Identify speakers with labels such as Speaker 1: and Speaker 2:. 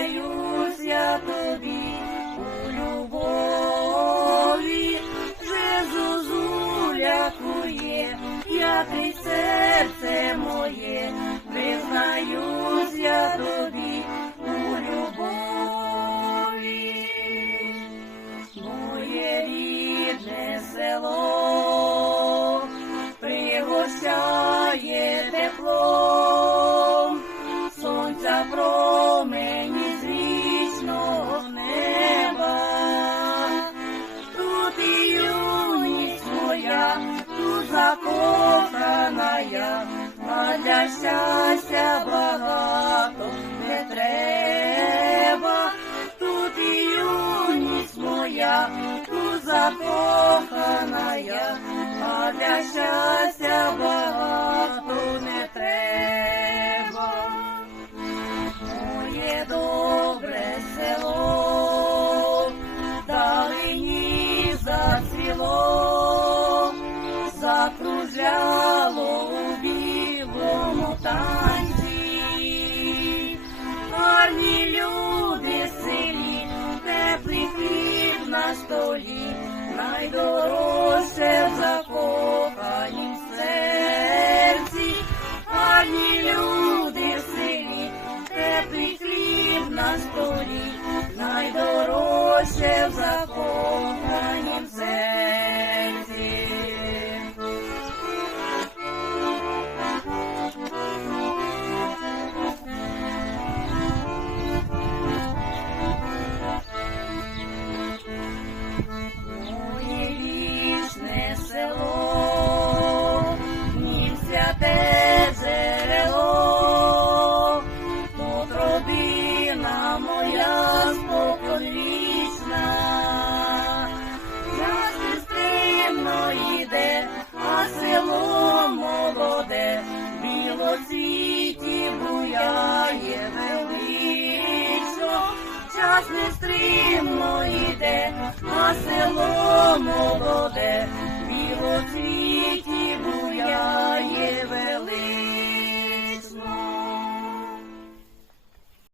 Speaker 1: Каюсь я тобі у любові, вже зозулякує, як і серце моє, признаюсь я тобі у любові, моє рідне село, пригощай. Тут закохана а для багато не треба. Тут і юність моя, тут закохана я, а багато не треба. Моє добре село, далині зацвіло, закружляло у білому танці. Гарні люди в селі, теплий хліб на столі, найдорожче в закоханім серці. Гарні люди в селі, теплий хліб на столі, найдорожче в закоханім час нестримно йде, а село молоде, білоцвіт.